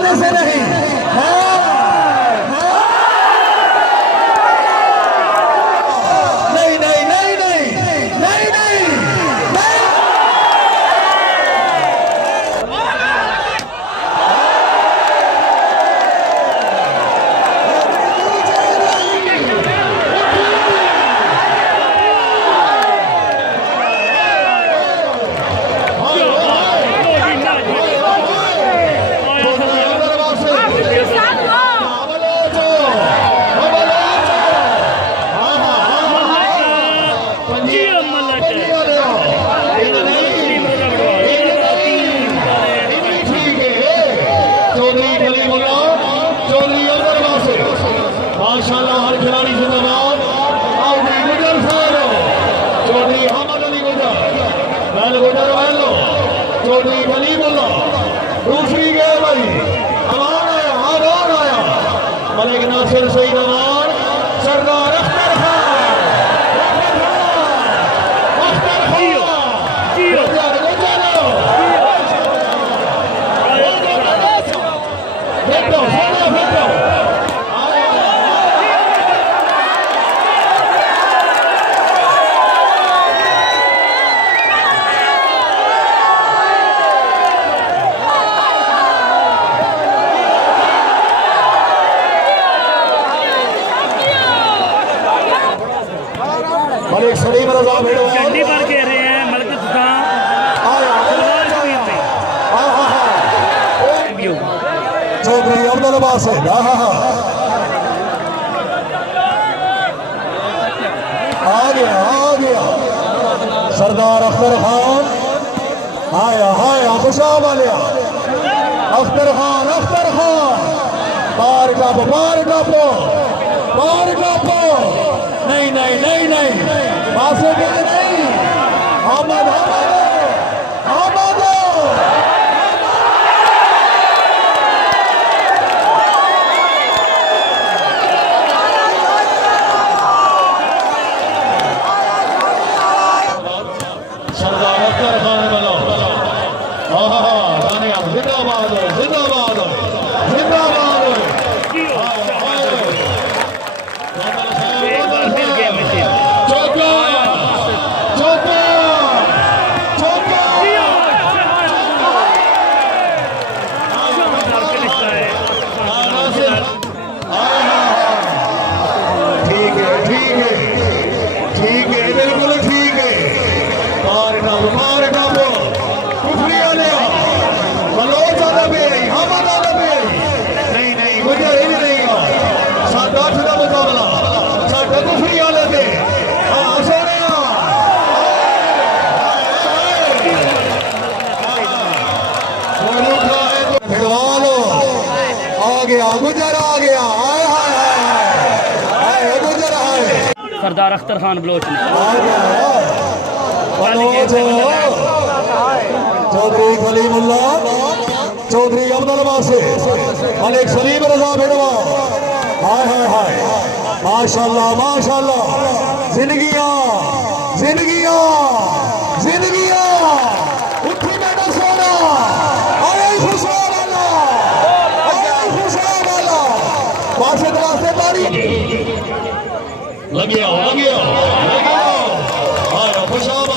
जमाने से नहीं है। नहीं नहीं नहीं नहीं नहीं नहीं माशाल्लाह हर खिलाड़ी जिंदाबाद। गुजर चौधरी अहमद अली गुजर वैल गुजर वैलो चौधरी कलीमुल्ला दूसरी गए भाई अमान आया आगान आया मलिक नासिर सईद अमान सरदार अख्तर खान मलिक सलीम रजा चंडी पर कह रहे हैं मलिक चौधरी अब्दुल बासित आ गया सरदार अख्तर खान आया खुशाब आलिया अख्तर खान पार कापो नहीं नहीं नहीं नहीं बासित नहीं अहमद सरदार अख्तर खान बनो जिंदाबाद जिंदाबाद जिंदाबाद ठीक है बिल्कुल ठीक है। मार डाबो कुफरी वाले बलोच आदा बेरी हमद आदा बेरी नहीं गुजर इन नहीं साडा छुड़ा मुकाबला साडा कुफरी वाले थे सोने भिड़वालो आ गया गुजर आ गया गुजर आए सरदार अख्तर खान बलोच ने चौधरी कलीमुल्ला चौधरी अब्दुल बासित मलिक सलीम रजा भिड़वा हाय माशाल्लाह जिंदगियां उठी बेटा सोना खुशहाल बासित वास्ते तारी लगिया खुशाब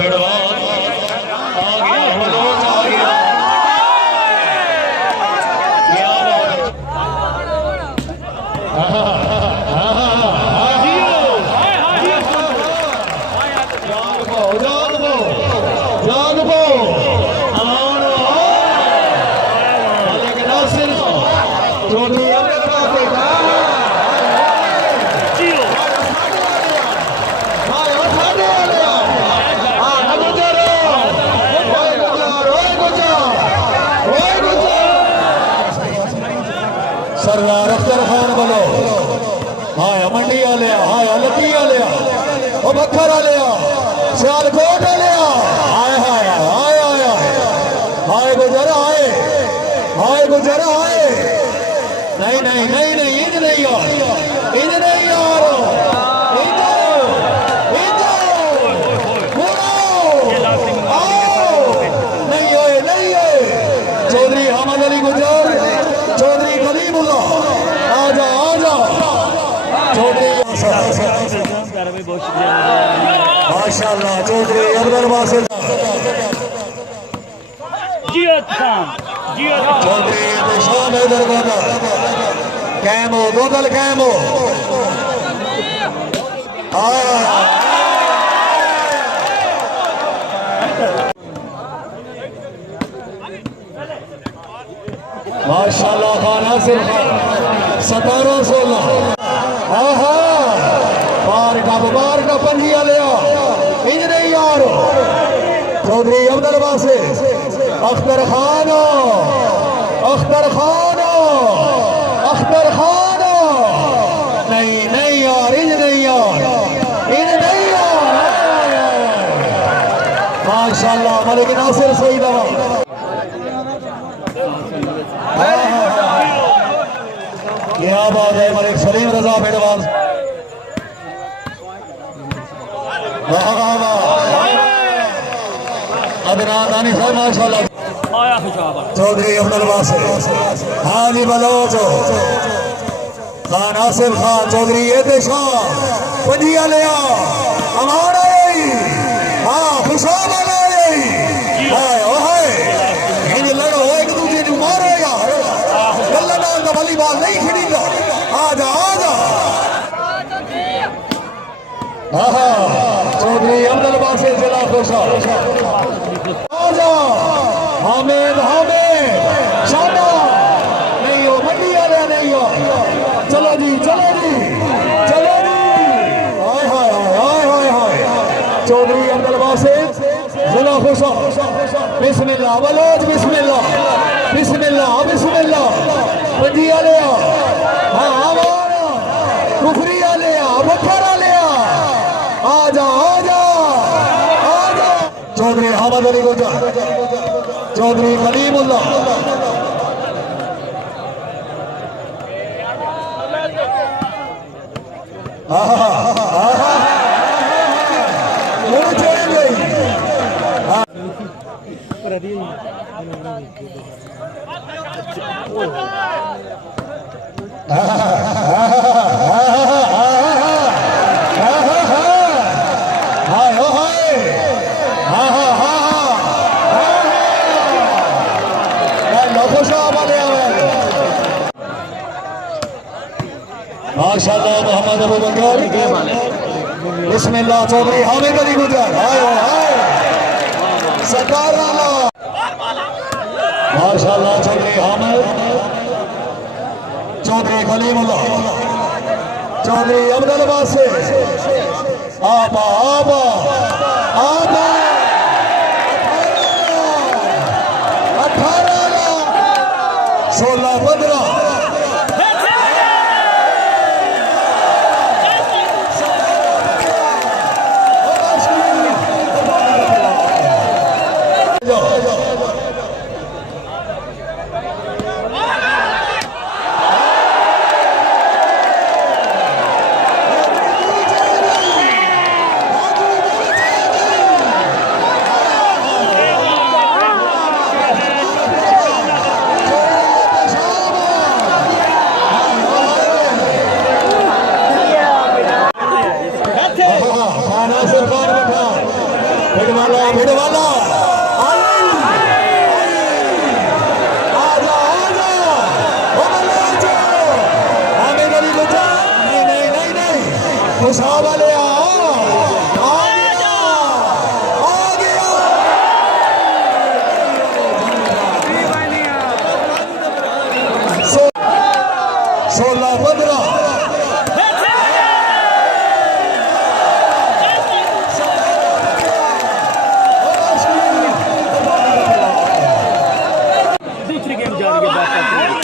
भिड़वा सरदार अख्तर खान बनो मंडी आलिया लकी आलिया बखर आलिया सियालकोट आलिया गुजर आए नहीं इन नहीं यार नहीं चौधरी अहमद अली गुजर चौधरी कलीमुल्लाह आजा आजा चौधरी बहुत शुक्रिया माशाअल्लाह चौधरी अब्दुल वासिल जियत खान चौधरी निशान हैदर गोदल कैमो गोदल कैमो माशाअल्लाह खान नासिर खान 17-16 मुबारक पंजिया लिया इंज नहीं यार चौधरी अब्दुल वासिल अख्तर खान नहीं नहीं यार इंज नहीं यार माशाअल्लाह मलिक नासिर सही दवा क्या बात है मलिक सलीम रजा बेटवाल अदनान दानी साहब माशाअल्लाह आया खुशाब चौधरी अब्दुल वासिल हाजी बलोच खान आसिफ खान चौधरी एहतेशाम पंजिया लिया हमारा हाँ खुशाब इन लड़ो एक दूसरे को मारेगा गल्ला नाल का वॉलीबॉल नहीं खेलेगा आजा आजा चौधरी अब्दुल वासिल जिला खुशाब आजा हामिद शाबा नहीं हो मंडी वाले नहीं हो चलो जी चौधरी अब्दुल वासिल जिला खुशाब बिस्मिल्लाह बलोच बिस्मिल्लाह पंजी वाले हाँ कुफरी वाले बखर वाले आजा चौधरी अहमद अली गुजर चौधरी कलीमुल्लाह माशाअल्लाह मोहम्मद अबू बकर बिस्मिल्लाह चौधरी हामिद अली गुजर सरकार माशाअल्लाह चौधरी हामिद चौधरी कलीमुल्लाह चौधरी अब्दुल वासिल आबा 16-15 भिड़वाला हामिद अली गुजर नहीं खुशाब वाले आ गया 16-15 दूसरी गेम जा रही है बात करते हैं